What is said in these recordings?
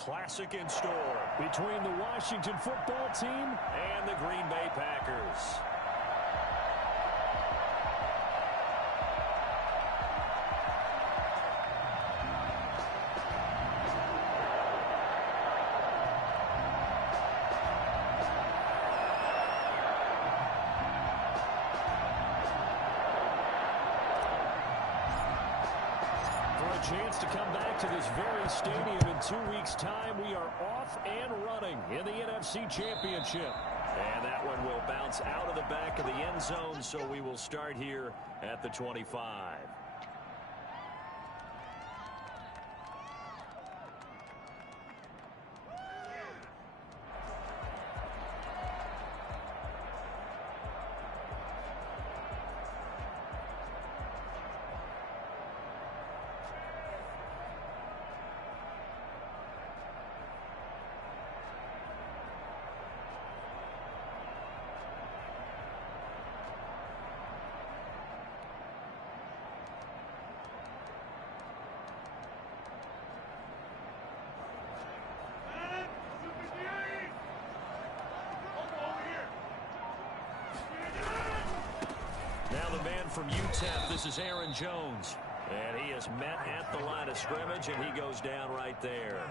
Classic in store between the Washington football team and the Green Bay Packers. Chance to come back to this very stadium in 2 weeks' time. We are off and running in the NFC Championship. And that one will bounce out of the back of the end zone, so we will start here at the 25. Now the man from UTEP, this is Aaron Jones. And he is met at the line of scrimmage, and he goes down right there.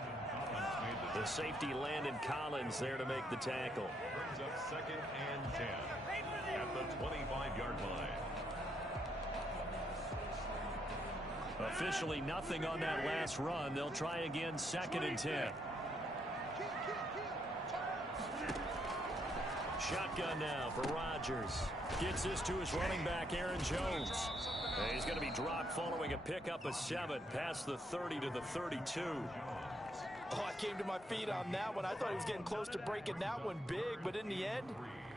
The safety, Landon Collins, there to make the tackle. Brings up 2nd and 10 at the 25-yard line. Officially nothing on that last run. They'll try again, 2nd and 10. Shotgun now for Rodgers. Gets this to his running back, Aaron Jones. And he's going to be dropped following a pickup of 7 past the 30 to the 32. Oh, I came to my feet on that one. I thought he was getting close to breaking that one big, but in the end,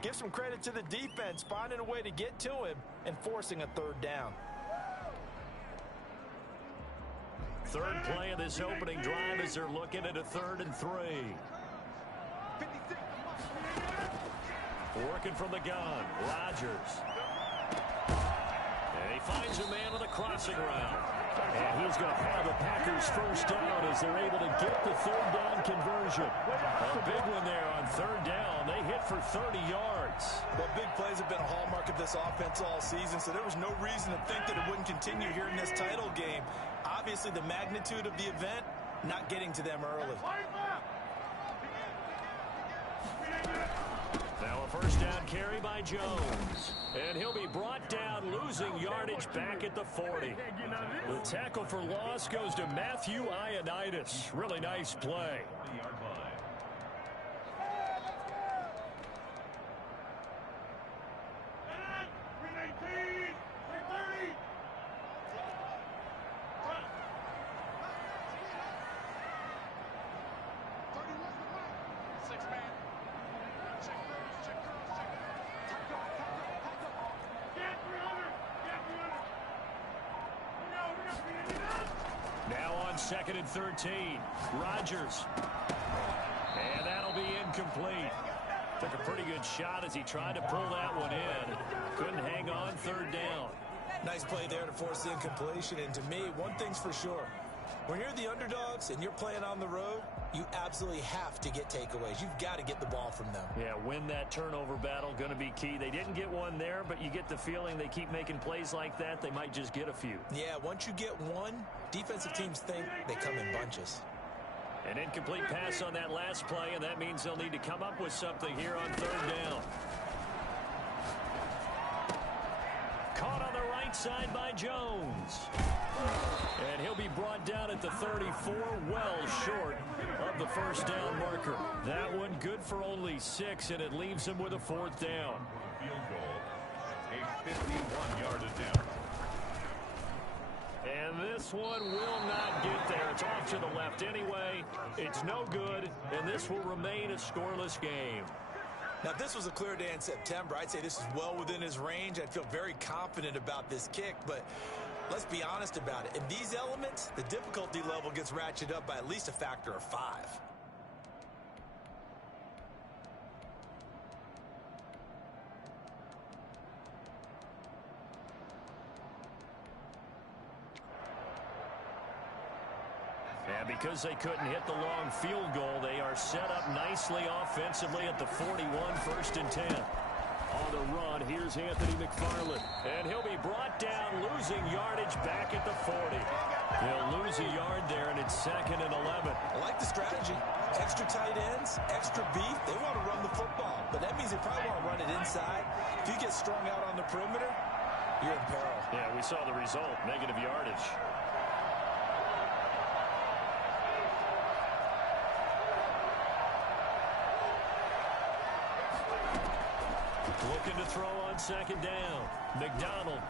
give some credit to the defense, finding a way to get to him and forcing a 3rd down. Third play of this opening drive as they're looking at a 3rd and 3. Working from the gun, Rodgers. And he finds a man on the crossing route. And he's going to have the Packers first down as they're able to get the 3rd down conversion. A big one there on 3rd down. They hit for 30 yards. Well, big plays have been a hallmark of this offense all season, so there was no reason to think that it wouldn't continue here in this title game. Obviously, the magnitude of the event not getting to them early. Now a first down carry by Jones. And he'll be brought down, losing yardage back at the 40. The tackle for loss goes to Matthew Ioannidis. Really nice play. Now on 2nd and 13, Rodgers. And that'll be incomplete. Took a pretty good shot as he tried to pull that one in. Couldn't hang on, 3rd down. Nice play there to force the incompletion. And to me, one thing's for sure. When you're the underdogs and you're playing on the road, you absolutely have to get takeaways. You've got to get the ball from them. Yeah, win that turnover battle, going to be key. They didn't get one there, but you get the feeling they keep making plays like that, they might just get a few. Yeah, once you get one, defensive teams think they come in bunches. An incomplete pass on that last play, and that means they'll need to come up with something here on 3rd down. Caught on the right side by Jones. And he'll be brought down at the 34, well short of the first down marker. That one good for only 6, and it leaves him with a 4th down. Field goal, a 51-yard attempt. And this one will not get there. It's off to the left anyway. It's no good, and this will remain a scoreless game. Now, if this was a clear day in September, I'd say this is well within his range. I'd feel very confident about this kick, but let's be honest about it. In these elements, the difficulty level gets ratcheted up by at least a factor of 5. because they couldn't hit the long field goal, they are set up nicely offensively at the 41, 1st and 10. On the run, here's Anthony McFarland. And he'll be brought down, losing yardage back at the 40. He'll lose a yard there, and it's 2nd and 11. I like the strategy. Extra tight ends, extra beef. They want to run the football, but that means they probably want to run it inside. If you get strung out on the perimeter, you're in peril. Yeah, we saw the result, negative yardage. Looking to throw on 2nd down. McDonald.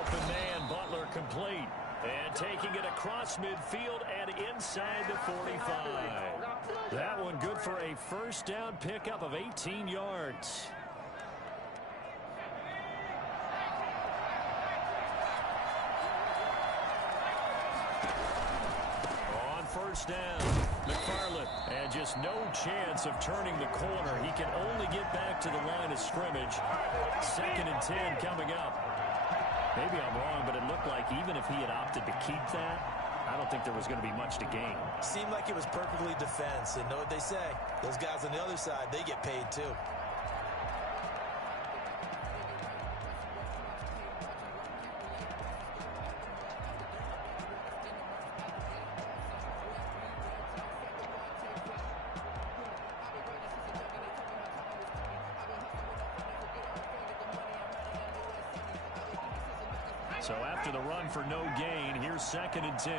Open man, Butler complete. And taking it across midfield and inside the 45. That one good for a 1st down pickup of 18 yards. On 1st down. McFarland, and just no chance of turning the corner. He can only get back to the line of scrimmage. 2nd and 10 coming up. Maybe I'm wrong, but it looked like even if he had opted to keep that, I don't think there was going to be much to gain. Seemed like it was perfectly defense, and know what they say. Those guys on the other side, they get paid too. So after the run for no gain, here's 2nd and 10.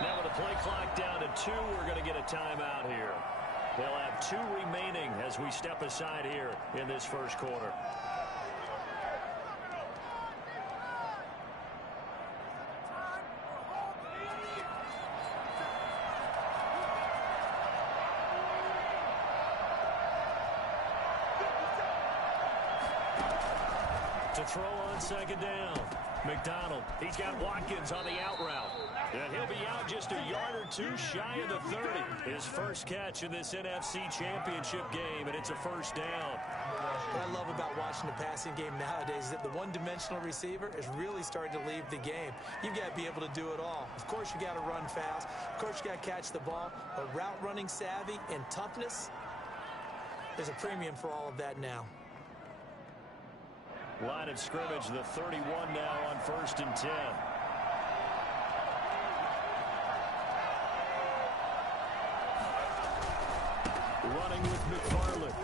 Now with the play clock down to 2, we're going to get a timeout here. They'll have 2 remaining as we step aside here in this 1st quarter. To throw on 2nd down. McDonald, he's got Watkins on the out route. And he'll be out just a yard or 2 shy of the 30. His first catch in this NFC Championship game, and it's a 1st down. What I love about watching the passing game nowadays is that the one-dimensional receiver is really starting to leave the game. You've got to be able to do it all. Of course, you got to run fast. Of course, you got to catch the ball. But route running savvy and toughness, there's a premium for all of that now. Line of scrimmage, the 31 now on 1st and 10. Running with McFarland.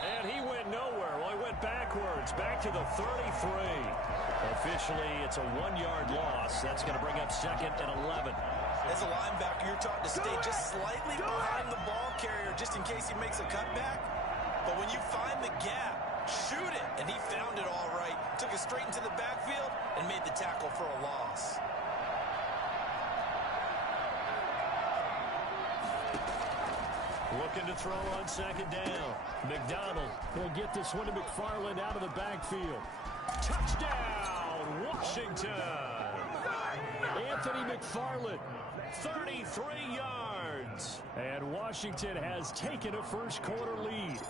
And he went nowhere. Well, he went backwards, back to the 33. Officially, it's a 1-yard loss. That's going to bring up 2nd and 11. As a linebacker, you're taught to stay just slightly behind the ball carrier just in case he makes a cutback. But when you find the gap, shoot it. And he found it all right. Took it straight into the backfield and made the tackle for a loss. Looking to throw on 2nd down. McDonald will get this one to McFarland out of the backfield. Touchdown, Washington. Anthony McFarland, 33 yards. And Washington has taken a 1st quarter lead.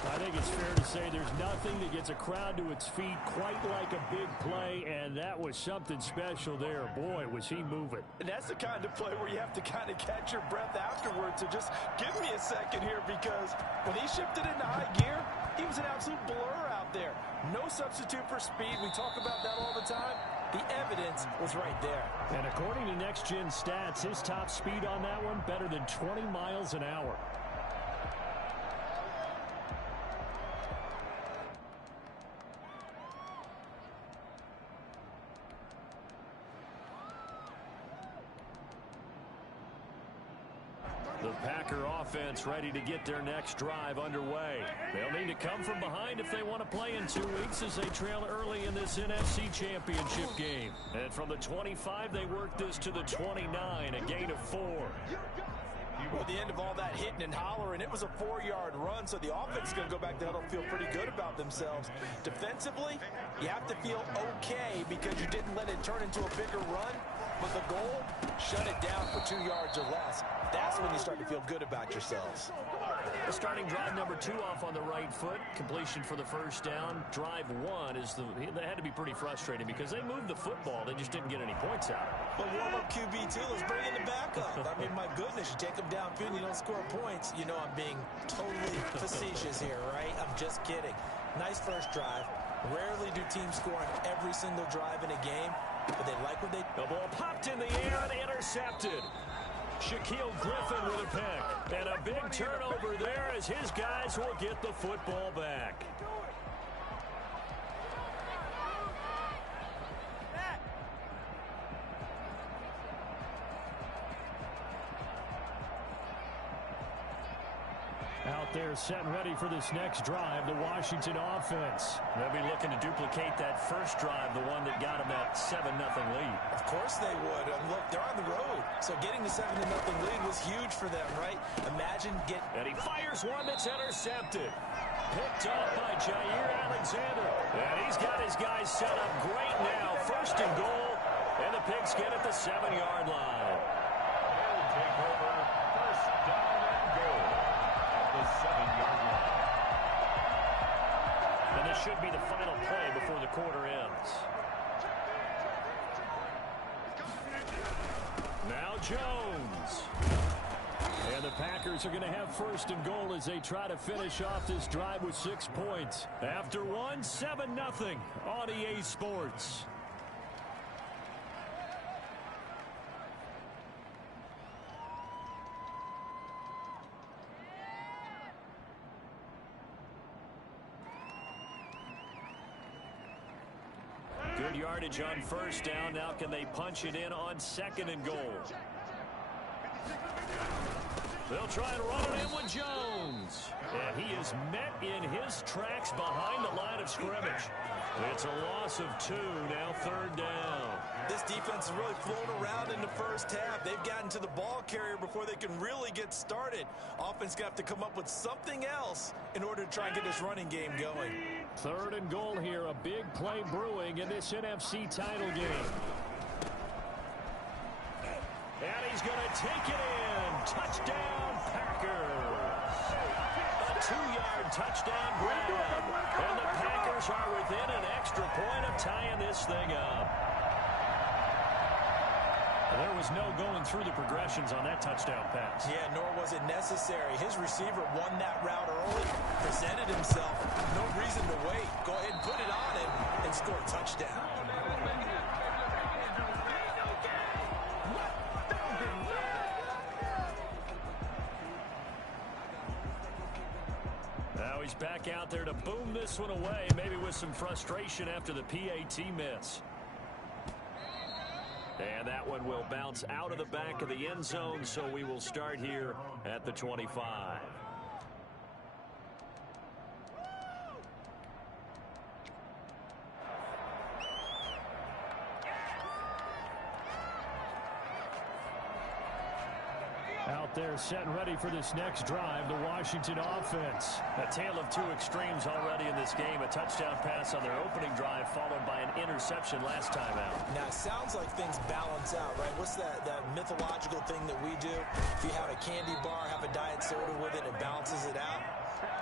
I think it's fair to say there's nothing that gets a crowd to its feet quite like a big play, and that was something special there. Boy, was he moving. And that's the kind of play where you have to kind of catch your breath afterwards. So just give me a second here, because when he shifted into high gear, he was an absolute blur out there. No substitute for speed. We talk about that all the time. The evidence was right there. And according to Next Gen Stats, his top speed on that one, better than 20 miles an hour. The Packer offense ready to get their next drive underway. They'll need to come from behind if they want to play in 2 weeks as they trail early in this NFC Championship game. And from the 25, they work this to the 29, a gain of 4. At the end of all that hitting and hollering, it was a 4-yard run, so the offense is going to go back there and feel pretty good about themselves. Defensively, you have to feel okay because you didn't let it turn into a bigger run. But the goal, shut it down for 2 yards or less. That's when you start to feel good about yourselves. The starting drive number 2 off on the right foot. Completion for the first down. Drive 1 they had to be pretty frustrating because they moved the football. They just didn't get any points out. But warm-up QB2, let's bring in the backup. I mean, my goodness, you take them downfield and you don't score points. You know I'm being totally facetious here, right? I'm just kidding. Nice first drive. Rarely do teams score on every single drive in a game, but they like what they... The ball popped in the air and intercepted. Shaquille Griffin with a pick. And a big turnover there as his guys will get the football back. Out there set and ready for this next drive, the Washington offense. They'll be looking to duplicate that first drive, the one that got them that 7-0 lead. Of course they would. Look, they're on the road, so getting the 7-0 lead was huge for them, right? Imagine And he fires one that's intercepted. Picked up by Jair Alexander. And he's got his guys set up great now. First and goal, and the Pigs get at the 7-yard line. They'll take over first down and goal at the 7-yard line. And this should be the final play before the quarter ends. Now Jones. And the Packers are going to have first and goal as they try to finish off this drive with 6 points. After 7-0 on EA Sports. Good yardage on first down. Now can they punch it in on second and goal? They'll try and run it in with Jones. And he is met in his tracks behind the line of scrimmage. It's a loss of 2, now third down. This defense has really flown around in the first half. They've gotten to the ball carrier before they can really get started. Offense going to have to come up with something else in order to try and get this running game going. Third and goal here, a big play brewing in this NFC title game. And he's going to take it in. Touchdown, Packers. A 2-yard touchdown grab. And the Packers are within an extra point of tying this thing up. There was no going through the progressions on that touchdown pass. Yeah, nor was it necessary. His receiver won that route early, presented himself. No reason to wait. Go ahead and put it on him and score a touchdown. Now he's back out there to boom this one away, maybe with some frustration after the PAT miss. And that one will bounce out of the back of the end zone, so we will start here at the 25. Out there set and ready for this next drive, the Washington offense. A tale of 2 extremes already in this game. A touchdown pass on their opening drive followed by an interception last time out. Now, it sounds like things balance out, right? What's that mythological thing that we do? If you have a candy bar, have a diet soda with it, it balances it out.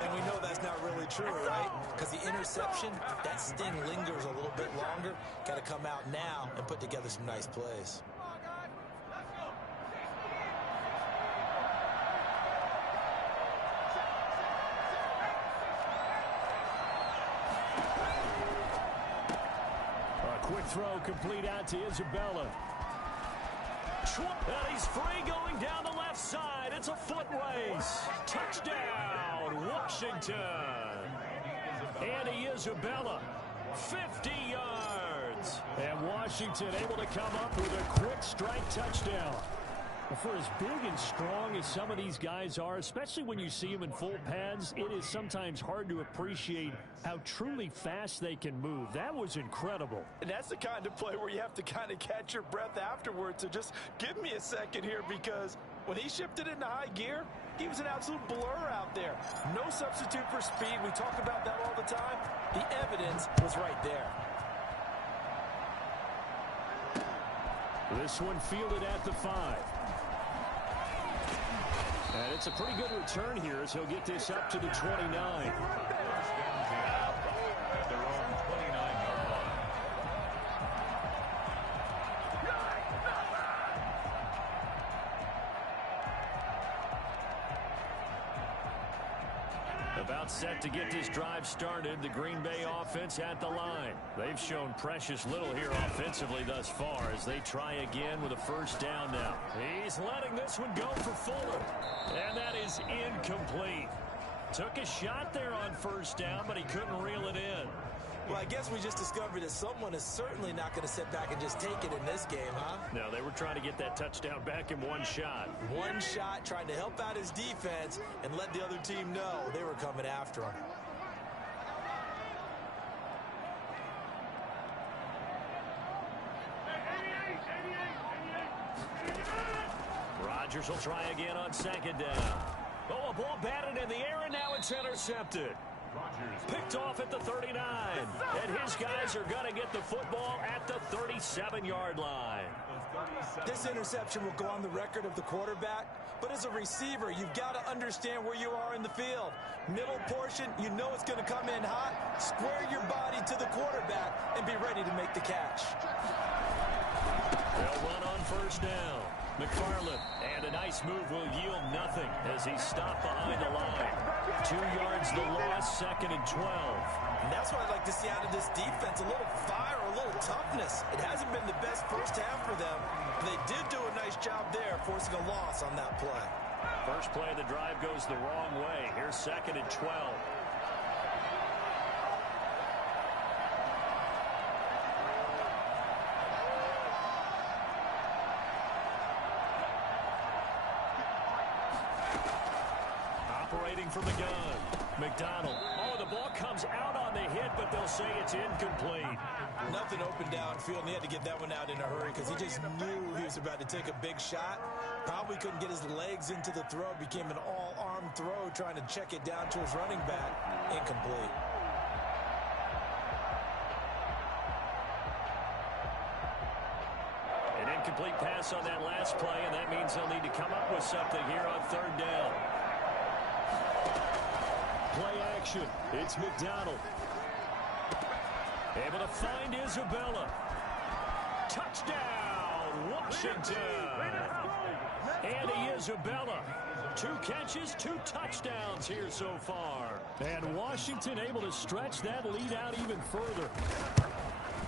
And we know that's not really true, right? Because the interception, that sting lingers a little bit longer. Got to come out now and put together some nice plays. Quick throw complete out to Isabella. And he's free going down the left side. It's a foot race. Touchdown, Washington. Andy Isabella, 50 yards. And Washington able to come up with a quick strike touchdown. For as big and strong as some of these guys are, especially when you see them in full pads, it is sometimes hard to appreciate how truly fast they can move. That was incredible. And that's the kind of play where you have to kind of catch your breath afterwards. So just give me a second here, because when he shifted into high gear, he was an absolute blur out there. No substitute for speed. We talk about that all the time. The evidence was right there. This one fielded at the 5. And it's a pretty good return here as he'll get this up to the 29. At their own 29-yard line. About set to get this drive started, the Green Bay offense at the line. They've shown precious little here offensively thus far as they try again with a first down now. He's letting this one go for Fuller. And that is incomplete. Took a shot there on first down, but he couldn't reel it in. Well, I guess we just discovered that someone is certainly not going to sit back and just take it in this game, huh? No, they were trying to get that touchdown back in one shot. One shot, trying to help out his defense and let the other team know they were coming after him. Rodgers will try again on second down. Oh, a ball batted in the air, and now it's intercepted. Picked off at the 39. And his guys are going to get the football at the 37-yard line. This interception will go on the record of the quarterback, but as a receiver, you've got to understand where you are in the field. Middle portion, you know it's going to come in hot. Square your body to the quarterback and be ready to make the catch. They'll run on first down. McFarland, and a nice move will yield nothing as he's stopped behind the line. 2 yards the loss, 2nd and 12. And that's what I'd like to see out of this defense, a little fire, a little toughness. It hasn't been the best first half for them. They did do a nice job there, forcing a loss on that play. First play of the drive goes the wrong way. Here's 2nd and 12. Operating from the gun. McDonald. Oh, the ball comes out on the hit, but they'll say it's incomplete. Nothing open downfield, and he had to get that one out in a hurry because he just knew he was about to take a big shot. Probably couldn't get his legs into the throw. Became an all-arm throw, trying to check it down to his running back. Incomplete. An incomplete pass on that last play, and that means they'll need to come up with something here on third down. Play action. It's McDonald. Able to find Isabella. Touchdown, Washington. Andy Isabella. 2 catches, 2 touchdowns here so far. And Washington able to stretch that lead out even further.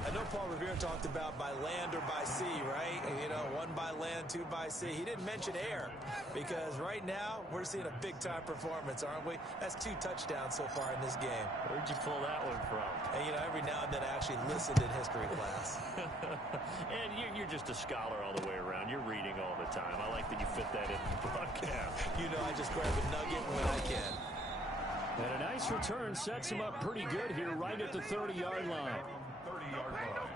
I know Paul Revere talked about by land or by sea, right? And, you know, 1 by land, 2 by sea. He didn't mention air because right now we're seeing a big-time performance, aren't we? That's 2 touchdowns so far in this game. Where'd you pull that one from? And, you know, every now and then I actually listened in history class. And you're just a scholar all the way around. You're reading all the time. I like that you fit that in the broadcast. You know, I just grab a nugget when I can. And a nice return sets him up pretty good here right at the 30-yard line. 30-yard line.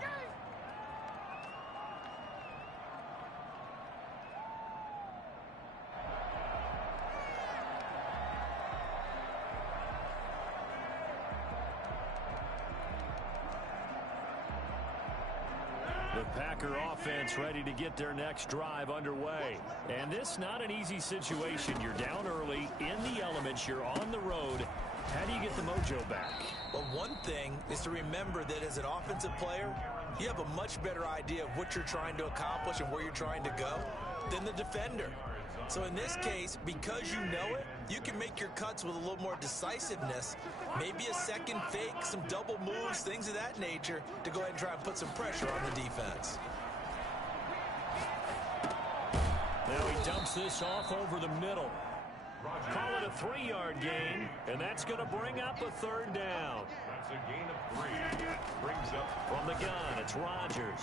The Packer offense ready to get their next drive underway. And this not an easy situation. You're down early, in the elements, you're on the road. How do you get the mojo back? Well, one thing is to remember that as an offensive player, you have a much better idea of what you're trying to accomplish and where you're trying to go than the defender. So in this case, because you know it, you can make your cuts with a little more decisiveness, maybe a second fake, some double moves, things of that nature, to go ahead and try and put some pressure on the defense. Now he dumps this off over the middle. Call it a 3-yard gain, and that's going to bring up a third down. That's a gain of 3. Brings up From the gun, it's Rodgers.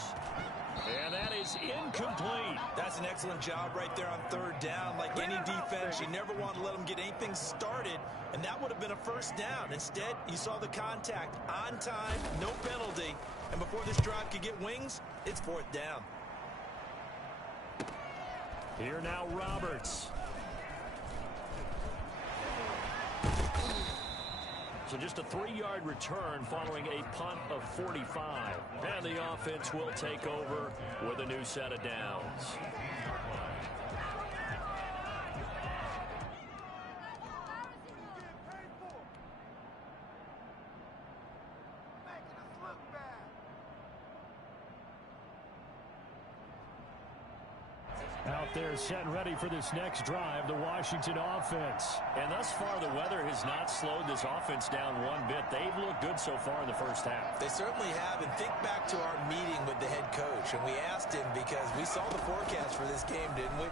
And that is incomplete. That's an excellent job right there on third down. Like any defense, you never want to let them get anything started, and that would have been a first down. Instead, you saw the contact on time, no penalty, and before this drive could get wings, it's 4th down. Here now, Roberts. So just a 3-yard return following a punt of 45. And the offense will take over with a new set of downs. Out there set and ready for this next drive, the Washington offense. And thus far, the weather has not slowed this offense down one bit. They've looked good so far in the first half. They certainly have. And think back to our meeting with the head coach. And we asked him because we saw the forecast for this game, didn't we?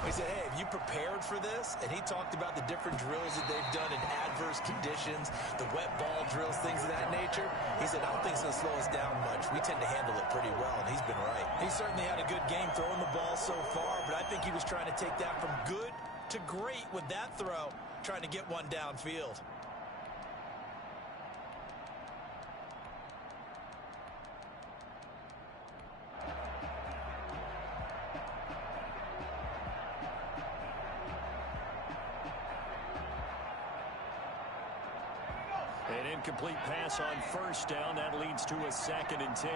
We said, hey, have you prepared for this? And he talked about the different drills that they've done in adverse conditions, the wet ball drills, things of that nature. He said, I don't think it's going to slow us down much. We tend to handle it pretty well, and he's been right. He certainly had a good game throwing the ball so far, but I think he was trying to take that from good to great with that throw, trying to get one downfield. An incomplete pass on first down. That leads to a 2nd and 10.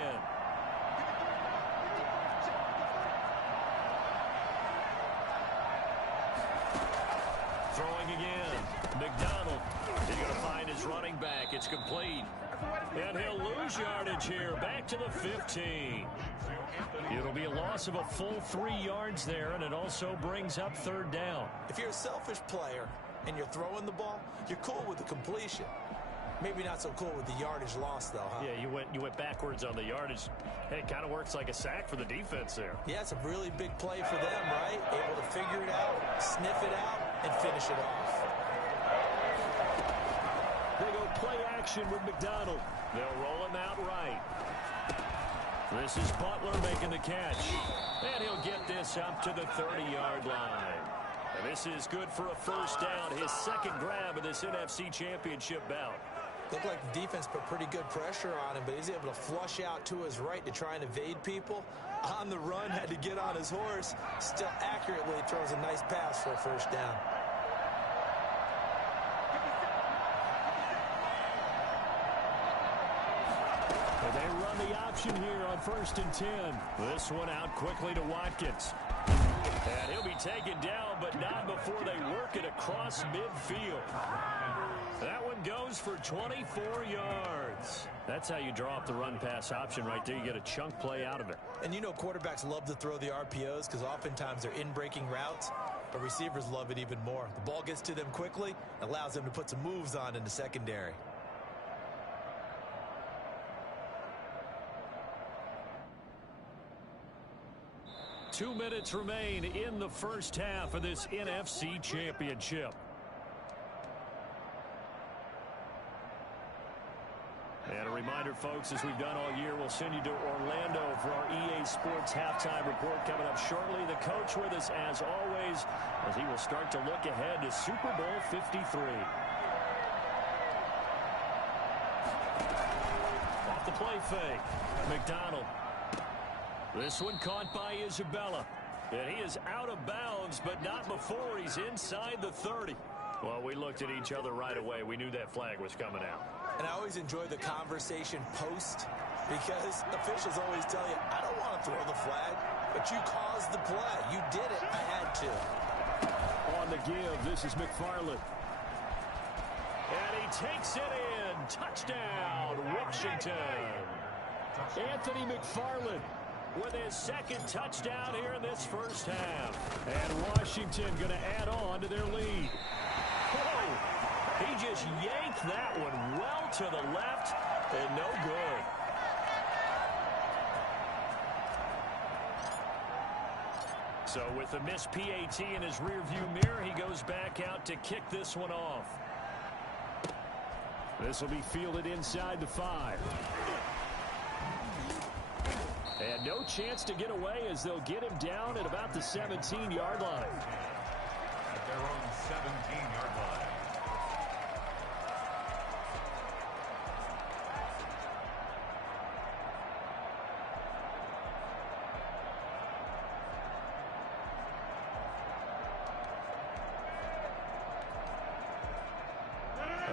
Throwing again. McDonald is going to find his running back. It's complete. And he'll lose yardage here. Back to the 15. It'll be a loss of a full 3 yards there, and it also brings up 3rd down. If you're a selfish player and you're throwing the ball, you're cool with the completion. Maybe not so cool with the yardage loss, though, huh? Yeah, you went backwards on the yardage. Hey, it kind of works like a sack for the defense there. Yeah, it's a really big play for them, right? Able to figure it out, sniff it out, and finish it off. They go play action with McDonald. They'll roll him out right. This is Butler making the catch. And he'll get this up to the 30-yard line. And this is good for a 1st down, his 2nd grab of this NFC Championship bout. Looked like the defense put pretty good pressure on him, but he's able to flush out to his right to try and evade people. On the run, had to get on his horse. Still accurately throws a nice pass for a 1st down. And they run the option here on 1st and 10. This one out quickly to Watkins. And he'll be taken down, but not before they work it across midfield. That one goes for 24 yards. That's how you draw up the run-pass option right there. You get a chunk play out of it. And you know quarterbacks love to throw the RPOs because oftentimes they're in-breaking routes, but receivers love it even more. The ball gets to them quickly, allows them to put some moves on in the secondary. Two minutes remain in the first half of this NFC Championship. And a reminder, folks, as we've done all year, we'll send you to Orlando for our EA Sports halftime report coming up shortly. The coach with us, as always, as he will start to look ahead to Super Bowl 53. Off the play fake. McDonald. This one caught by Isabella. And he is out of bounds, but not before he's inside the 30. Well, we looked at each other right away. We knew that flag was coming out. And I always enjoy the conversation post because officials always tell you, I don't want to throw the flag, but you caused the play. You did it. I had to. On the give, this is McFarland. And he takes it in. Touchdown, Washington. Anthony McFarland with his 2nd touchdown here in this first half. And Washington going to add on to their lead. Oh, he just yanked that one well to the left and no good. So with a missed PAT in his rearview mirror, he goes back out to kick this one off. This will be fielded inside the 5. And no chance to get away as they'll get him down at about the 17-yard line. At their own 17-yard line.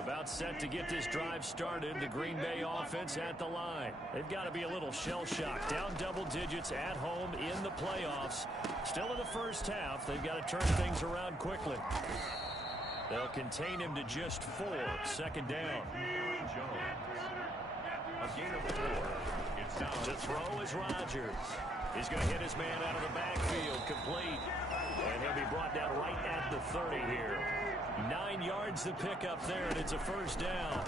About about set to get this drive started. The Green Bay offense at the line. They've got to be a little shell-shocked. Down double digits at home in the playoffs. Still in the first half. They've got to turn things around quickly. They'll contain him to just 4. Second down. A gain of 4. It's down. To throw is Rodgers. He's going to hit his man out of the backfield. Complete. And he'll be brought down right at the 30 here. 9 yards to pick up there, and it's a first down.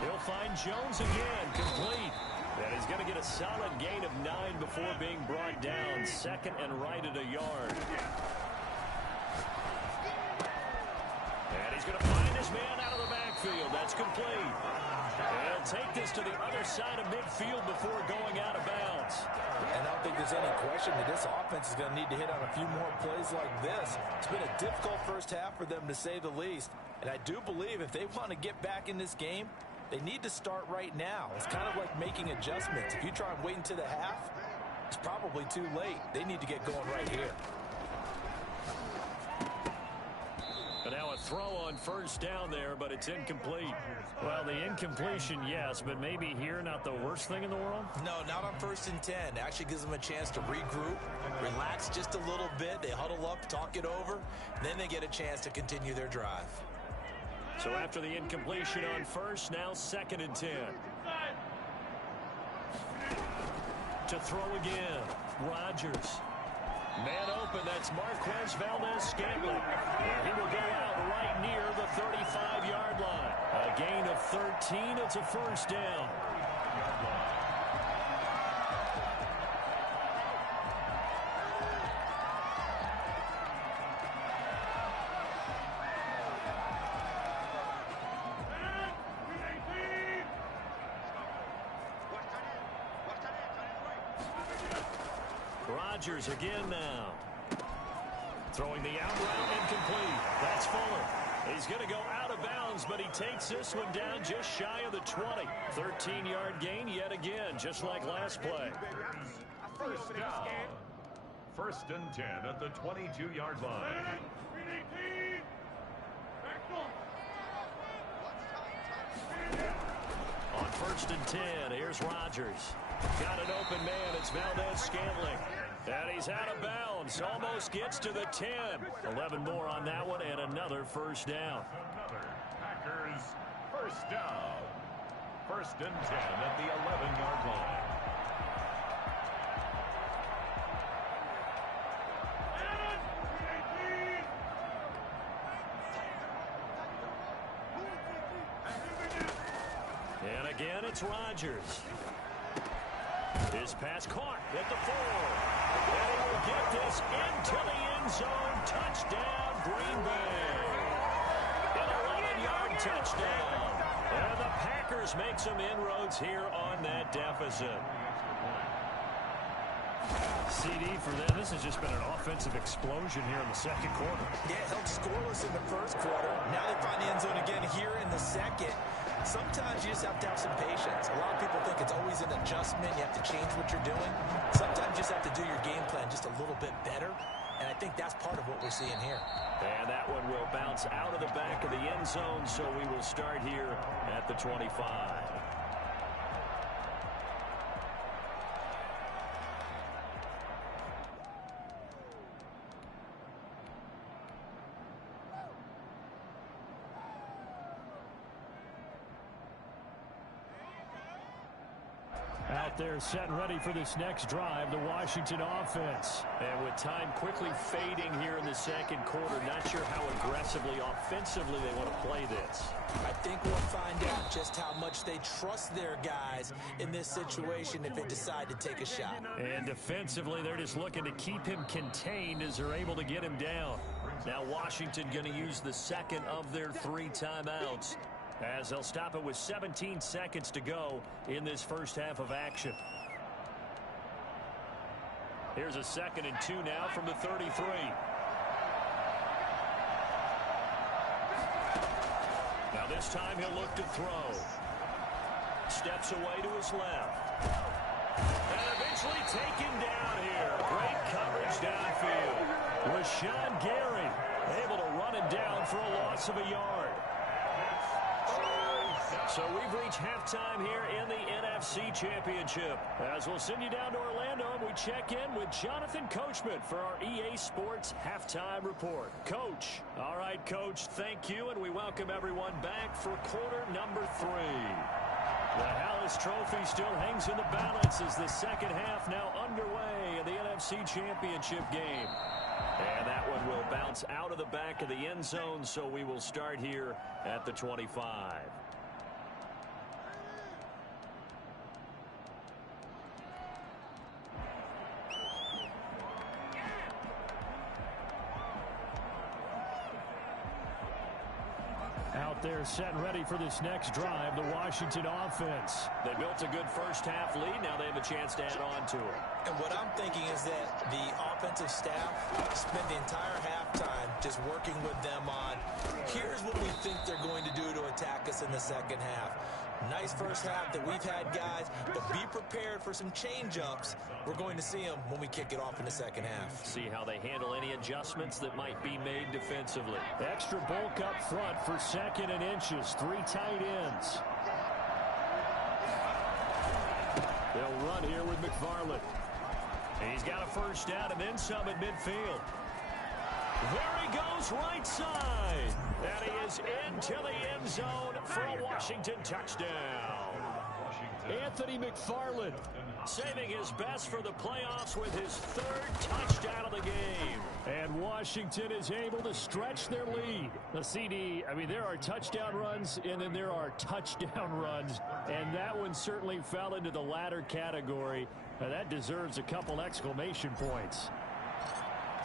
He'll find Jones again. Complete. And he's going to get a solid gain of 9 before being brought down. Second and right at a yard. And he's going to find his man out of the backfield. That's complete. And he'll take this to the other side of midfield before going out of bounds. And I don't think there's any question that this offense is going to need to hit on a few more plays like this. It's been a difficult first half for them, to say the least. And I do believe if they want to get back in this game, they need to start right now. It's kind of like making adjustments. If you try and wait until the half, it's probably too late. They need to get going right here. And now a throw on first down there, but it's incomplete. Well, the incompletion, yes, but maybe here not the worst thing in the world? No, not on 1st and 10. Actually gives them a chance to regroup, relax just a little bit. They huddle up, talk it over, then they get a chance to continue their drive. So after the incompletion on first, now 2nd and 10. To throw again, Rodgers. Man open, that's Marquez Valdes-Scantling. He will go out right near the 35-yard line. A gain of 13, it's a first down. Rodgers again now. Throwing the out route incomplete. That's Fuller. He's going to go out of bounds, but he takes this one down just shy of the 20. 13-yard gain yet again, just like last play. First down. 1st and 10 at the 22-yard line. On 1st and 10, here's Rodgers. Got an open man. It's Valdes-Scantling. And he's out of bounds. Almost gets to the 10. 11 more on that one and another first down. Another Packers first down. 1st and 10 at the 11-yard line. And again, it's Rodgers. His pass caught at the 4. And he will get this into the end zone. Touchdown, Green Bay. An 11-yard touchdown. And the Packers make some inroads here on that deficit. CD for them, this has just been an offensive explosion here in the second quarter. Yeah, held scoreless in the first quarter. Now they find the end zone again here in the second. Sometimes you just have to have some patience. A lot of people think it's always an adjustment. You have to change what you're doing. Sometimes you just have to do your game plan just a little bit better. And I think that's part of what we're seeing here. And that one will bounce out of the back of the end zone, so we will start here at the 25. Out there set and ready for this next drive, the Washington offense. And with time quickly fading here in the second quarter, not sure how aggressively, offensively they want to play this. I think we'll find out just how much they trust their guys in this situation if they decide to take a shot. And defensively, they're just looking to keep him contained as they're able to get him down. Now Washington going to use the second of their 3 timeouts, as they'll stop it with 17 seconds to go in this first half of action. Here's a 2nd and 2 now from the 33. Now this time he'll look to throw. Steps away to his left. And eventually taken down here. Great coverage downfield. Rashawn Gary able to run him down for a loss of a yard. So we've reached halftime here in the NFC Championship. As we'll send you down to Orlando, and we check in with Jonathan Coachman for our EA Sports Halftime Report. Coach. All right, Coach, thank you, and we welcome everyone back for quarter number 3. The Hallis Trophy still hangs in the balance as the second half now underway in the NFC Championship game. And that one will bounce out of the back of the end zone, so we will start here at the 25. Out there set and ready for this next drive, the Washington offense. They built a good first half lead. Now they have a chance to add on to it. And what I'm thinking is that the offensive staff spent the entire halftime just working with them on, here's what we think they're going to do to attack us in the second half. Nice first half that we've had, guys, but be prepared for some change-ups. We're going to see them when we kick it off in the second half. See how they handle any adjustments that might be made defensively. Extra bulk up front for second and inches. 3 tight ends. They'll run here with McFarland. He's got a first down and then some at midfield. There he goes, right side. And he is into the end zone for a Washington touchdown. Anthony McFarland saving his best for the playoffs with his 3rd touchdown of the game. And Washington is able to stretch their lead. The CD, I mean, there are touchdown runs and then there are touchdown runs. And that one certainly fell into the latter category. That deserves a couple exclamation points.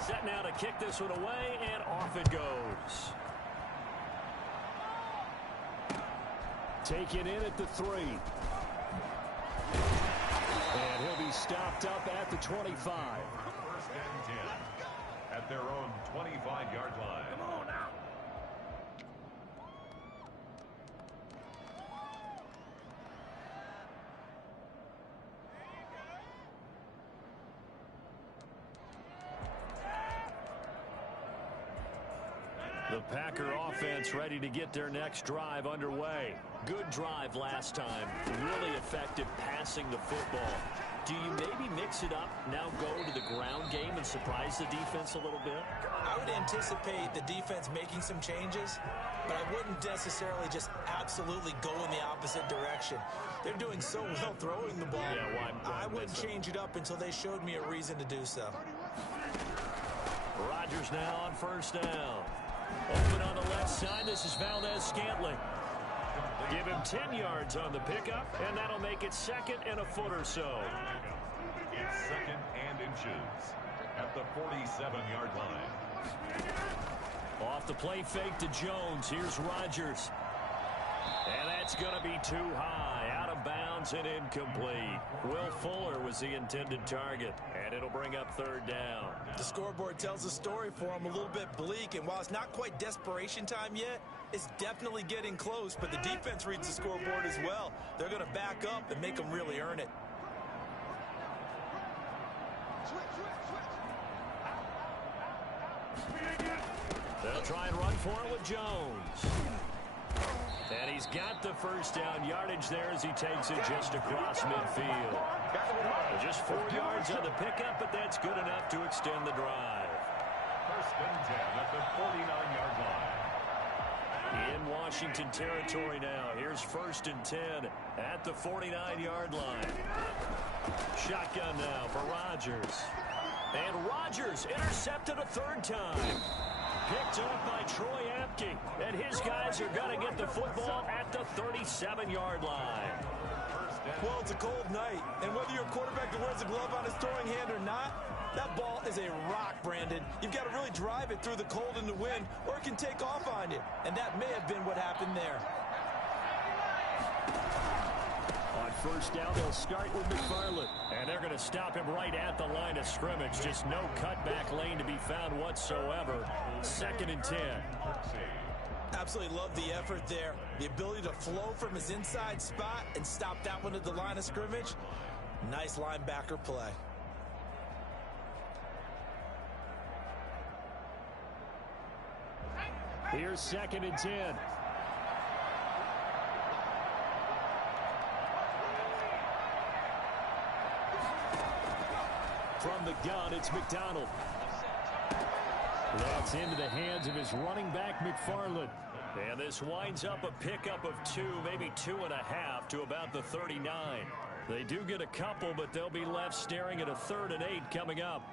Set now to kick this one away, and off it goes. Taken in at the 3. And he'll be stopped up at the 25. First and 10 at their own 25-yard line. Come on now. The Packer offense ready to get their next drive underway. Good drive last time. Really effective passing the football. Do you maybe mix it up, now go to the ground game and surprise the defense a little bit? I would anticipate the defense making some changes, but I wouldn't necessarily just absolutely go in the opposite direction. They're doing so well throwing the ball. Yeah, why I wouldn't change it up until they showed me a reason to do so. Rodgers now on first down. Open on the left side. This is Valdez-Scantling. Give him 10 yards on the pickup, and that'll make it 2nd and a foot or so. It's 2nd and inches at the 47-yard line. Off the play fake to Jones. Here's Rodgers. And that's going to be too high. Out of bounds and incomplete. Will Fuller was the intended target, and it'll bring up 3rd down. The scoreboard tells a story for them, a little bit bleak, and while it's not quite desperation time yet, it's definitely getting close, but the defense reads the scoreboard as well. They're going to back up and make them really earn it. They'll try and run for it with Jones. And he's got the first down yardage there as he takes it just across midfield. Just 4 yards on the pickup, but that's good enough to extend the drive. First and 10 at the 49-yard line. In Washington territory now. Here's 1st and 10 at the 49-yard line. Shotgun now for Rodgers. And Rodgers intercepted a 3rd time. Picked up by Troy Apke. And his guys are going to get the football at the 37-yard line. Well, it's a cold night, and whether you're a quarterback that wears a glove on his throwing hand or not, that ball is a rock, Brandon. You've got to really drive it through the cold and the wind, or it can take off on you. And that may have been what happened there. On first down, they'll start with McFarland. And they're going to stop him right at the line of scrimmage. Just no cutback lane to be found whatsoever. 2nd and 10. Absolutely love the effort there. The ability to flow from his inside spot and stop that one at the line of scrimmage. Nice linebacker play. Here's 2nd and 10. From the gun, it's McDonald. That's into the hands of his running back, McFarland. And this winds up a pickup of 2, maybe 2.5 to about the 39. They do get a couple, but they'll be left staring at a 3rd and 8 coming up.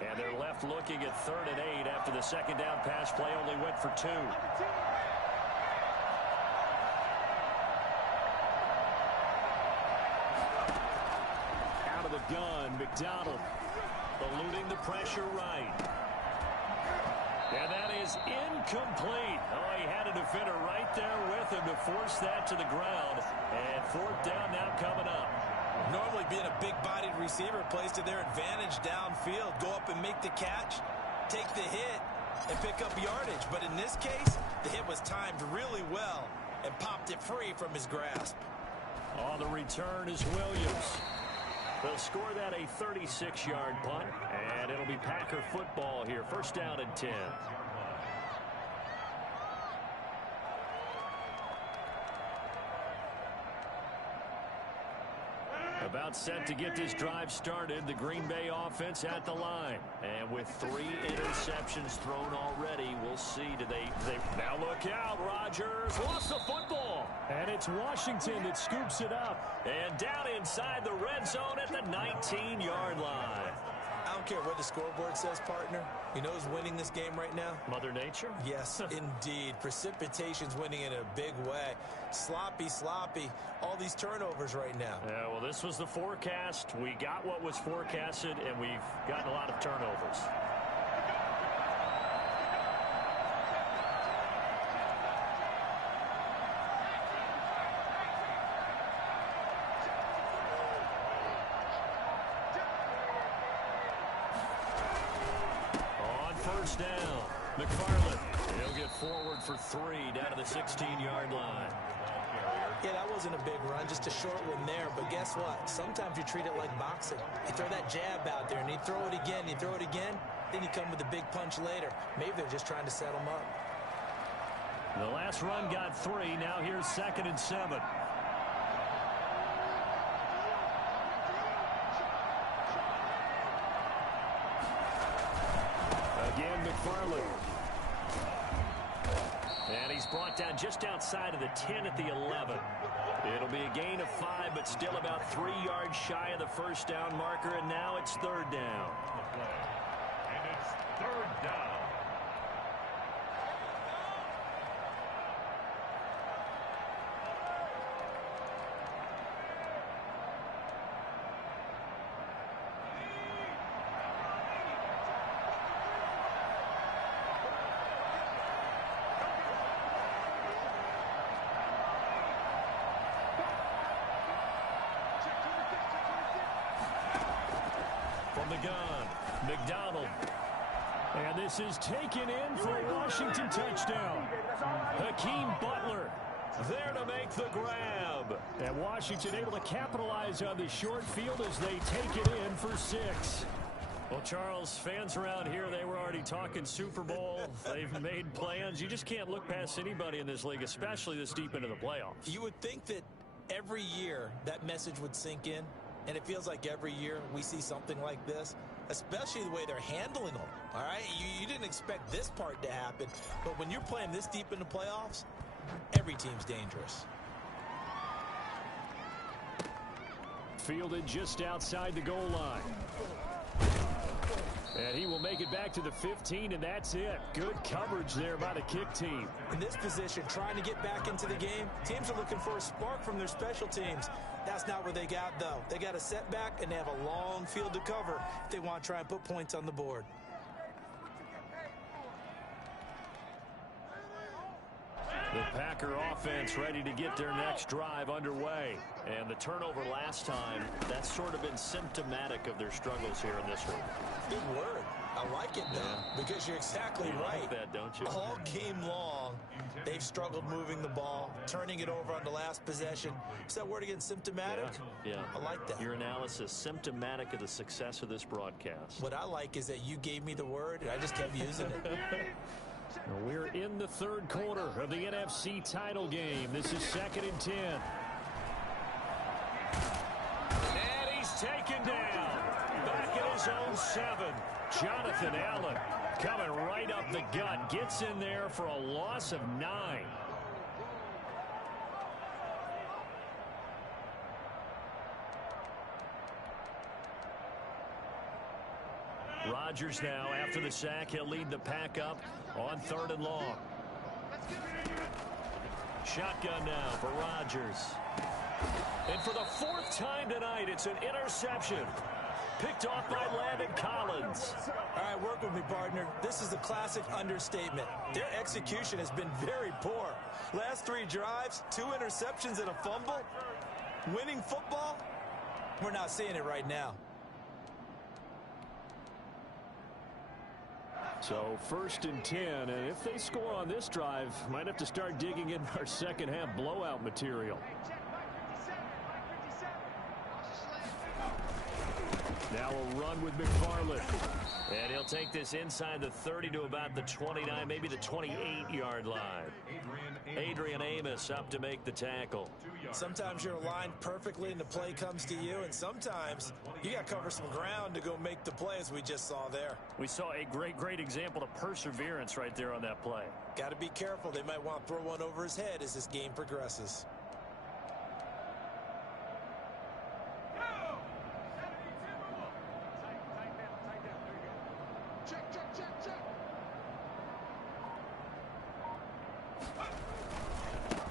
And they're left looking at 3rd and 8 after the second down pass play only went for 2. Out of the gun, McDonald eluding the pressure right. And that is incomplete. Oh, he had a defender right there with him to force that to the ground. And 4th down now coming up. Normally being a big-bodied receiver plays to their advantage downfield. Go up and make the catch, take the hit, and pick up yardage. But in this case, the hit was timed really well and popped it free from his grasp. On the return is Williams. They'll score that a 36-yard punt, and it'll be Packer football here. 1st down and 10. About set to get this drive started, the Green Bay offense at the line. And with 3 interceptions thrown already, we'll see. Now look out, Rodgers lost the football. And it's Washington that scoops it up. And down inside the red zone at the 19-yard line. I don't care what the scoreboard says, partner. You know who's winning this game right now? Mother Nature? Yes, indeed. Precipitation's winning in a big way. Sloppy. All these turnovers right now. Yeah, well, this was the forecast. We got what was forecasted, and we've gotten a lot of turnovers. Down. McFarland. He'll get forward for 3 down to the 16-yard line. Yeah, that wasn't a big run, just a short one there. But guess what? Sometimes you treat it like boxing. You throw that jab out there, and you throw it again, then you come with a big punch later. Maybe they're just trying to set him up. The last run got 3. Now here's 2nd and 7. Again, McFarland. And he's brought down just outside of the 10 at the 11. It'll be a gain of 5, but still about 3 yards shy of the 1st down marker, and now it's 3rd down. And it's 3rd down. The gun, McDonald. And this is taken in for a Washington touchdown. Hakeem Butler there to make the grab. And Washington able to capitalize on the short field as they take it in for 6. Well, Charles, fans around here, they were already talking Super Bowl. They've made plans. You just can't look past anybody in this league, especially this deep into the playoffs. You would think that every year that message would sink in. And it feels like every year we see something like this, especially the way they're handling them. All right, you didn't expect this part to happen, but when you're playing this deep in the playoffs, every team's dangerous. Fielded just outside the goal line. And he will make it back to the 15, and that's it. Good coverage there by the kick team. In this position, trying to get back into the game, teams are looking for a spark from their special teams. That's not where they got, though. They got a setback, and they have a long field to cover if they want to try and put points on the board. The Packer offense ready to get their next drive underway. And the turnover last time, that's sort of been symptomatic of their struggles here in this one. Good word. I like it, though, because you're exactly right. Like that, don't you? All game long, they've struggled moving the ball, turning it over on the last possession. Is that word again, symptomatic? Yeah. I like that. Your analysis, symptomatic of the success of this broadcast. What I like is that you gave me the word, and I just kept using it. We're in the third quarter of the NFC title game. This is 2nd and 10. And he's taken down. Back in his own 7. Jonathan Allen coming right up the gut. Gets in there for a loss of 9. Rodgers now, after the sack, he'll lead the pack up on 3rd and long. Shotgun now for Rodgers. And for the 4th time tonight, it's an interception. Picked off by Landon Collins. All right, work with me, partner. This is a classic understatement. Their execution has been very poor. Last 3 drives, 2 interceptions and a fumble. Winning football? We're not seeing it right now. So 1st and 10, and if they score on this drive, might have to start digging in our second half blowout material. Now a run with McFarland. And he'll take this inside the 30 to about the 29, maybe the 28-yard line. Adrian Amos up to make the tackle. Sometimes you're aligned perfectly and the play comes to you, and sometimes you got to cover some ground to go make the play, as we just saw there. We saw a great example of perseverance right there on that play. Got to be careful. They might want to throw one over his head as this game progresses.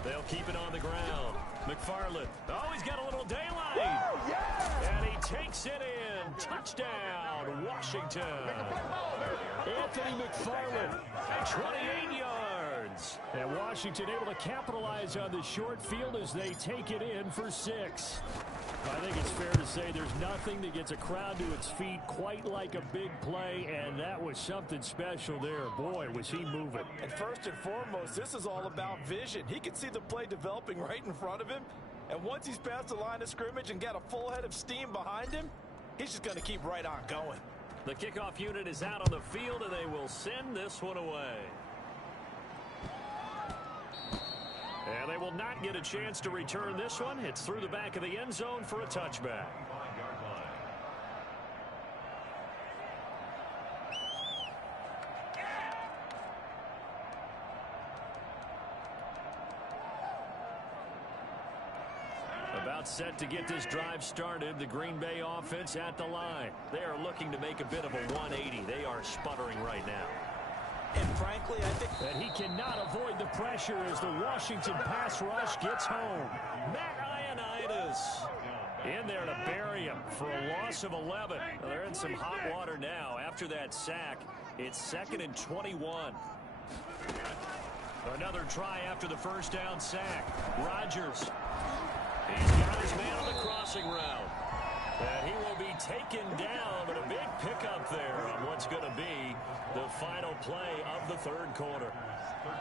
They'll keep it on the ground. McFarland. Oh, he's got a little daylight. And he takes it in. Touchdown, Washington. Anthony McFarland, 28 yards. And Washington able to capitalize on the short field as they take it in for 6. I think it's fair to say there's nothing that gets a crowd to its feet quite like a big play, and that was something special there. Boy, was he moving. And first and foremost, this is all about vision. He can see the play developing right in front of him, and once he's past the line of scrimmage and got a full head of steam behind him, he's just going to keep right on going. The kickoff unit is out on the field, and they will send this one away. And they will not get a chance to return this one. It's through the back of the end zone for a touchback. About set to get this drive started. The Green Bay offense at the line. They are looking to make a bit of a 180. They are sputtering right now. And frankly, I think that he cannot avoid the pressure as the Washington pass rush gets home. Matt Ioannidis in there to bury him for a loss of 11. Well, they're in some hot water now after that sack. It's 2nd and 21. Another try after the first down sack. Rodgers. He's got his man on the crossing route. And he will be taken down, but a big pickup there on what's going to be the final play of the third quarter. 13.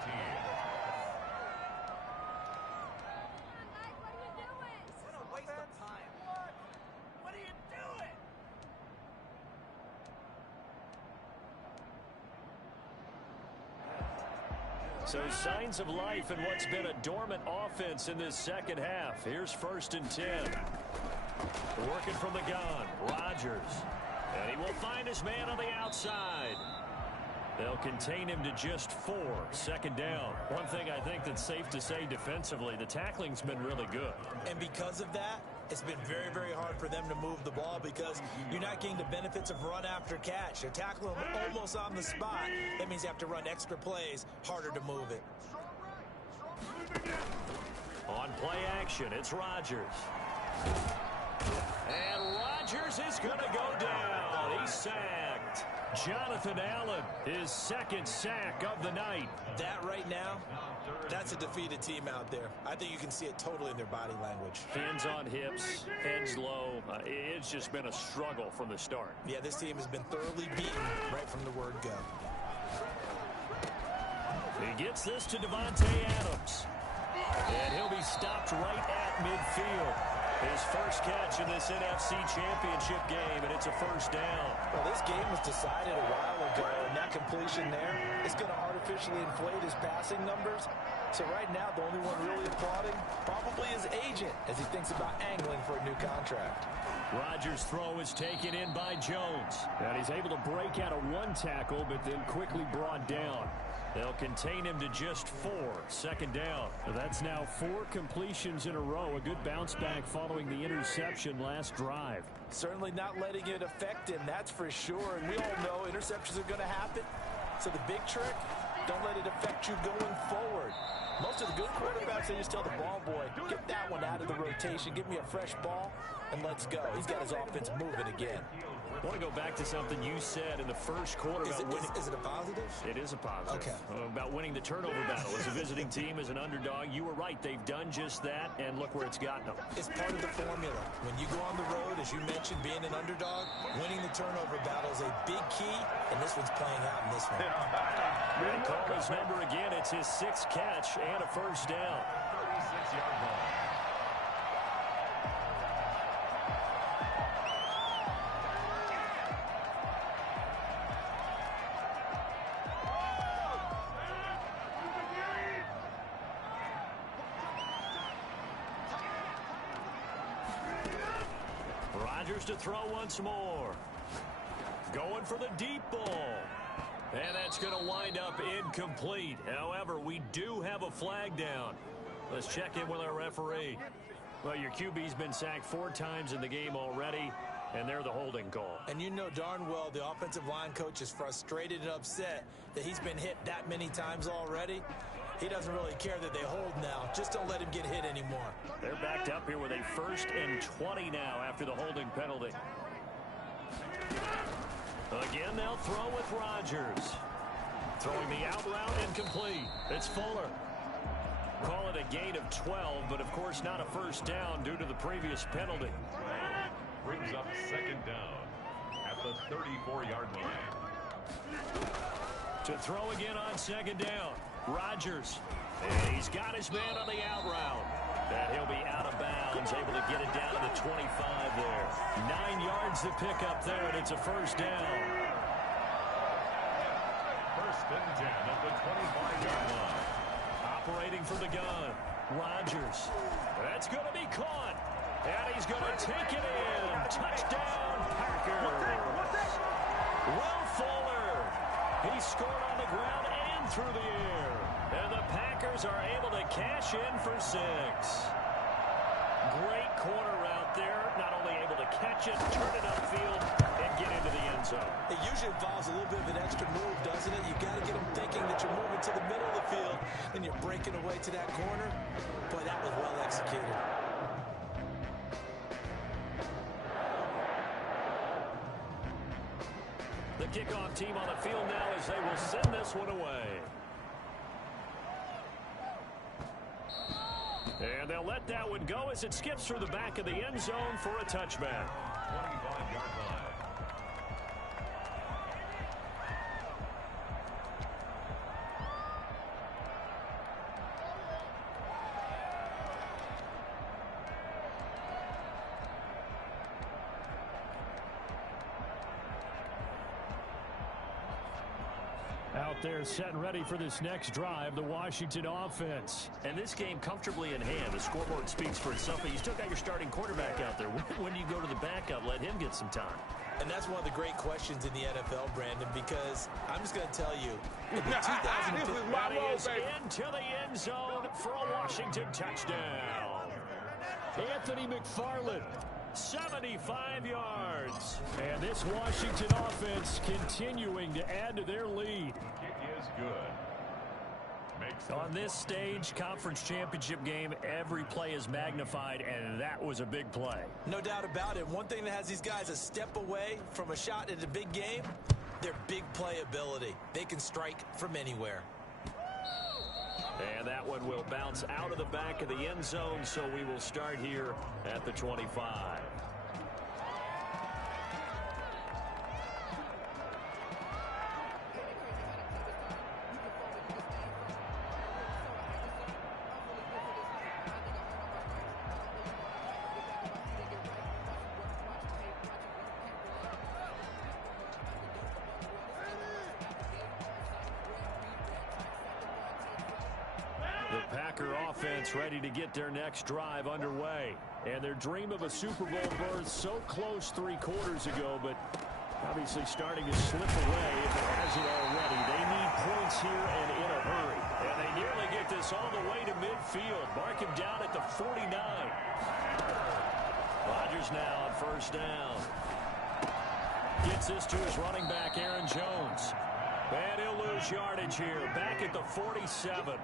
So signs of life in what's been a dormant offense in this second half. Here's 1st and 10. Working from the gun, Rodgers. And he will find his man on the outside. They'll contain him to just 4. 2nd down. One thing I think that's safe to say defensively, the tackling's been really good. And because of that, it's been very, very hard for them to move the ball because you're not getting the benefits of run after catch. They're tackling them almost on the spot. That means you have to run extra plays, harder to move it. On play action, it's Rodgers. And Rodgers is going to go down. He's sacked. sacked. Jonathan Allen, his second sack of the night. That right now, that's a defeated team out there. I think you can see it totally in their body language. Hands on hips, heads low. It's just been a struggle from the start. Yeah, this team has been thoroughly beaten right from the word go. He gets this to Davante Adams. And he'll be stopped right at midfield. His first catch in this NFC Championship game, and it's a first down. Well, this game was decided a while ago, and that completion there is going to artificially inflate his passing numbers. So right now, the only one really applauding probably his agent as he thinks about angling for a new contract. Rodgers' throw is taken in by Jones. And he's able to break out of one tackle, but then quickly brought down. They'll contain him to just 4. Second down. That's now 4 completions in a row. A good bounce back following the interception last drive. Certainly not letting it affect him, that's for sure. And we all know interceptions are going to happen. So the big trick, don't let it affect you going forward. Most of the good quarterbacks, they just tell the ball boy, get that one out of the rotation, give me a fresh ball, and let's go. He's got his offense moving again. I want to go back to something you said in the first quarter about winning. Is it a positive? It is a positive. Okay. About winning the turnover battle. As a visiting team, as an underdog, you were right. They've done just that, and look where it's gotten them. It's part of the formula. When you go on the road, as you mentioned, being an underdog, winning the turnover battle is a big key, and this one's playing out in this one. They call his number again. It's his 6th catch and a first down. 36-yard line. Rodgers to throw once more. Going for the deep ball. And that's going to wind up incomplete. However, we do have a flag down. Let's check in with our referee. Well, your QB's been sacked 4 times in the game already, and they're the holding call. And you know darn well the offensive line coach is frustrated and upset that he's been hit that many times already. He doesn't really care that they hold now. Just don't let him get hit anymore. They're backed up here with a 1st and 20 now after the holding penalty. Again, they'll throw with Rodgers. Throwing the out route incomplete. It's Fuller. Call it a gain of 12, but of course not a first down due to the previous penalty. Brings up 2nd down at the 34-yard line. To throw again on 2nd down. Rodgers. And he's got his man on the out route. And he'll be out of bounds, able to get it down to the 25 there. 9 yards to pick up there, and it's a first down. 1st and 10 at the 25-yard line. Operating for the gun. Rodgers. That's going to be caught. And he's going to take it in. Touchdown, Packers. Will Fuller. He scored on the ground and through the air. And the Packers are able to cash in for 6. Great corner route there. Not only able to catch it, turn it upfield, and get into the end zone. It usually involves a little bit of an extra move, doesn't it? You've got to get them thinking that you're moving to the middle of the field, and you're breaking away to that corner. Boy, that was well executed. The kickoff team on the field now as they will send this one away. And they'll let that one go as it skips through the back of the end zone for a touchback. 25-yard line. Out there set and ready for this next drive, the Washington offense. And this game comfortably in hand. The scoreboard speaks for itself, but you still got your starting quarterback out there. When do you go to the backup? Let him get some time. And that's one of the great questions in the NFL, Brandon, because I'm just going to tell you, in the 2015 is into the end zone for a Washington touchdown. Anthony McFarland. 75 yards. And this Washington offense continuing to add to their lead. Kick is good. Makes On this stage, conference championship game, every play is magnified, and that was a big play. No doubt about it. One thing that has these guys a step away from a shot at a big game Their big playability. They can strike from anywhere. And that one will bounce out of the back of the end zone, so we will start here at the 25. The Packer offense ready to get their next drive underway. And their dream of a Super Bowl berth so close 3 quarters ago, but obviously starting to slip away if it hasn't already. They need points here and in a hurry. And they nearly get this all the way to midfield. Mark him down at the 49. Rodgers now on first down. Gets this to his running back, Aaron Jones. And he'll lose yardage here, back at the 47.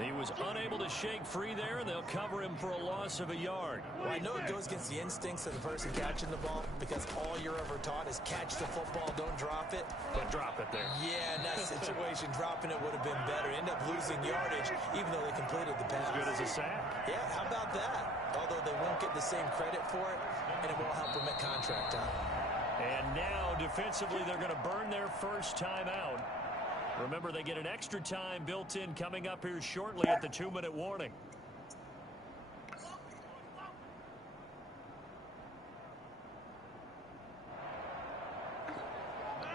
He was unable to shake free there, and they'll cover him for a loss of a yard. Well, I know it goes against the instincts of the person catching the ball because all you're ever taught is catch the football, don't drop it. But drop it there. Yeah, in that situation, dropping it would have been better. End up losing yardage, even though they completed the pass. As good as a sack. Yeah, how about that? Although they won't get the same credit for it, and it won't help them at contract time. And now, defensively, they're going to burn their first time out. Remember, they get an extra time built in coming up here shortly at the 2-minute warning.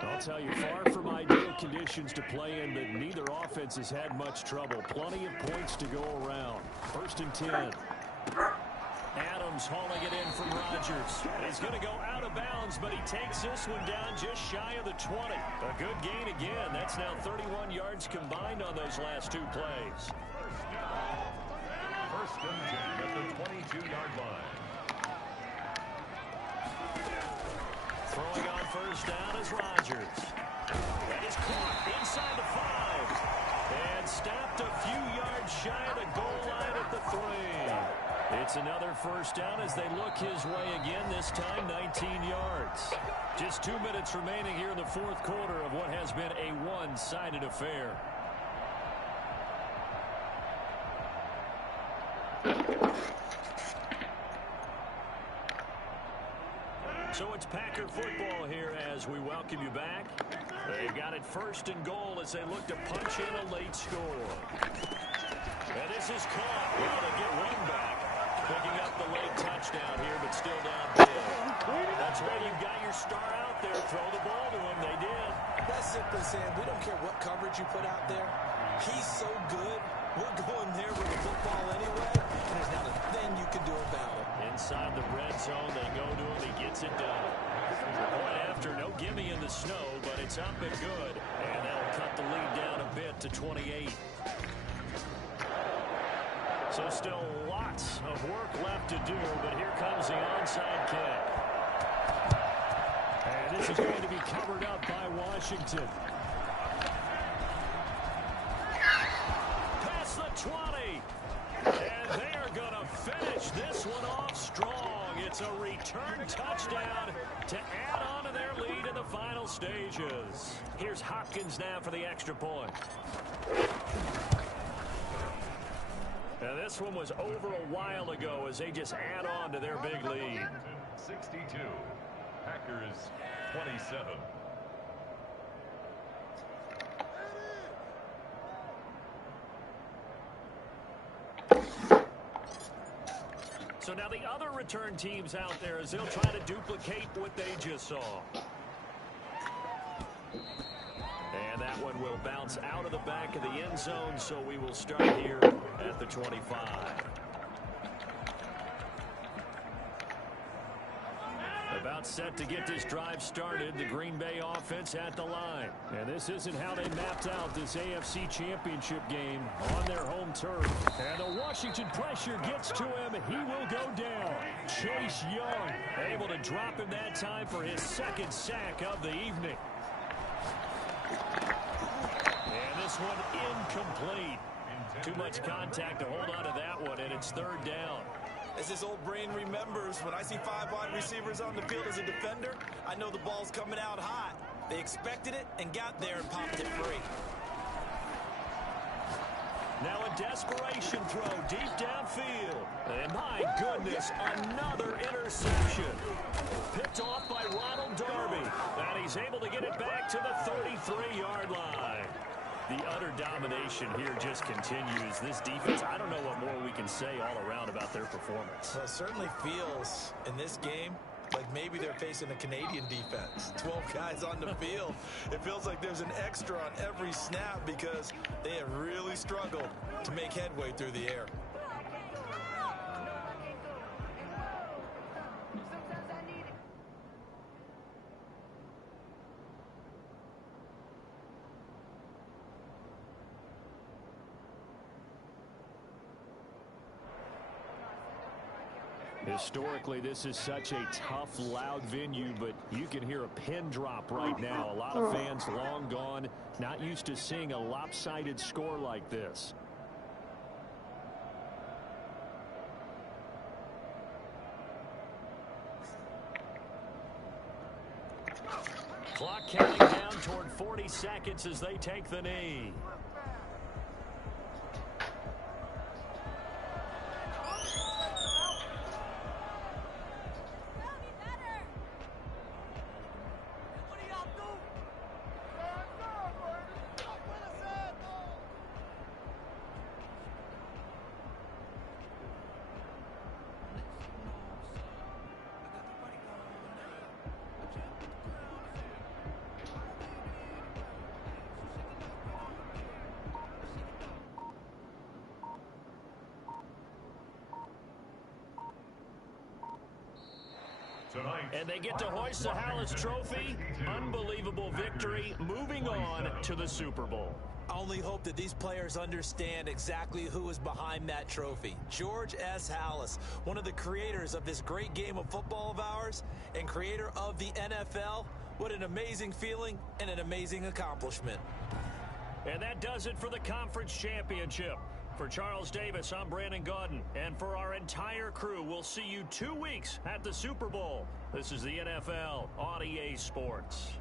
I'll tell you, far from ideal conditions to play in, but neither offense has had much trouble. Plenty of points to go around. 1st and 10. Adams hauling it in from Rodgers. He's going to go out of bounds, but he takes this one down just shy of the 20. A good gain again. That's now 31 yards combined on those last 2 plays. First and 10 at the 22-yard line. Throwing on first down is Rodgers. That is caught inside the 5. And stopped a few yards shy of the goal line at the 3. It's another first down as they look his way again, this time 19 yards. Just 2 minutes remaining here in the 4th quarter of what has been a one-sided affair. So it's Packer football here as we welcome you back. They've got it 1st and goal as they look to punch in a late score. And this is caught. Well, they get one back. Picking up the late touchdown here, but still down big. That's why you've got your star out there. Throw the ball to him. They did. That's simply saying we don't care what coverage you put out there. He's so good. We're going there with the football anyway, and there's not a thing you can do about it. Inside the red zone, they go to him. He gets it done. Point after, no gimme in the snow, but it's up and good. And that'll cut the lead down a bit to 28. So still lots of work left to do, but here comes the onside kick. And this is going to be covered up by Washington. Past the 20. And they are going to finish this one off strong. It's a return touchdown to add on to their lead in the final stages. Here's Hopkins now for the extra point. Now this one was over a while ago as they just add on to their big lead. 62. Packers 27. So now the other return teams out there as they'll try to duplicate what they just saw. And that one will bounce out of the back of the end zone, so we will start here at the 25. About set to get this drive started, the Green Bay offense at the line. And this isn't how they mapped out this AFC Championship game on their home turf. And the Washington pressure gets to him. He will go down. Chase Young able to drop him that time for his 2nd sack of the evening. And this one incomplete. Too much contact to hold on to that one, and it's 3rd down. As his old brain remembers, when I see 5 wide receivers on the field as a defender, I know the ball's coming out hot. They expected it and got there and popped it free. Now a desperation throw deep downfield. And my goodness, another interception. Picked off by Ronald Darby. And he's able to get it back to the 33-yard line. The utter domination here just continues. This defense, I don't know what more we can say all around about their performance. Well, it certainly feels in this game like maybe they're facing a Canadian defense. 12 guys on the field. It feels like there's an extra on every snap because they have really struggled to make headway through the air. Historically, this is such a tough, loud venue, but you can hear a pin drop right now. A lot of fans long gone, not used to seeing a lopsided score like this. Clock counting down toward 40 seconds as they take the knee. And they get to hoist the Hallis Trophy. Unbelievable victory. Moving on to the Super Bowl. I only hope that these players understand exactly who is behind that trophy. George S. Hallis, one of the creators of this great game of football of ours and creator of the NFL. What an amazing feeling and an amazing accomplishment. And that does it for the conference championship. For Charles Davis, I'm Brandon Gaudin. And for our entire crew, we'll see you 2 weeks at the Super Bowl. This is the NFL on EA Sports.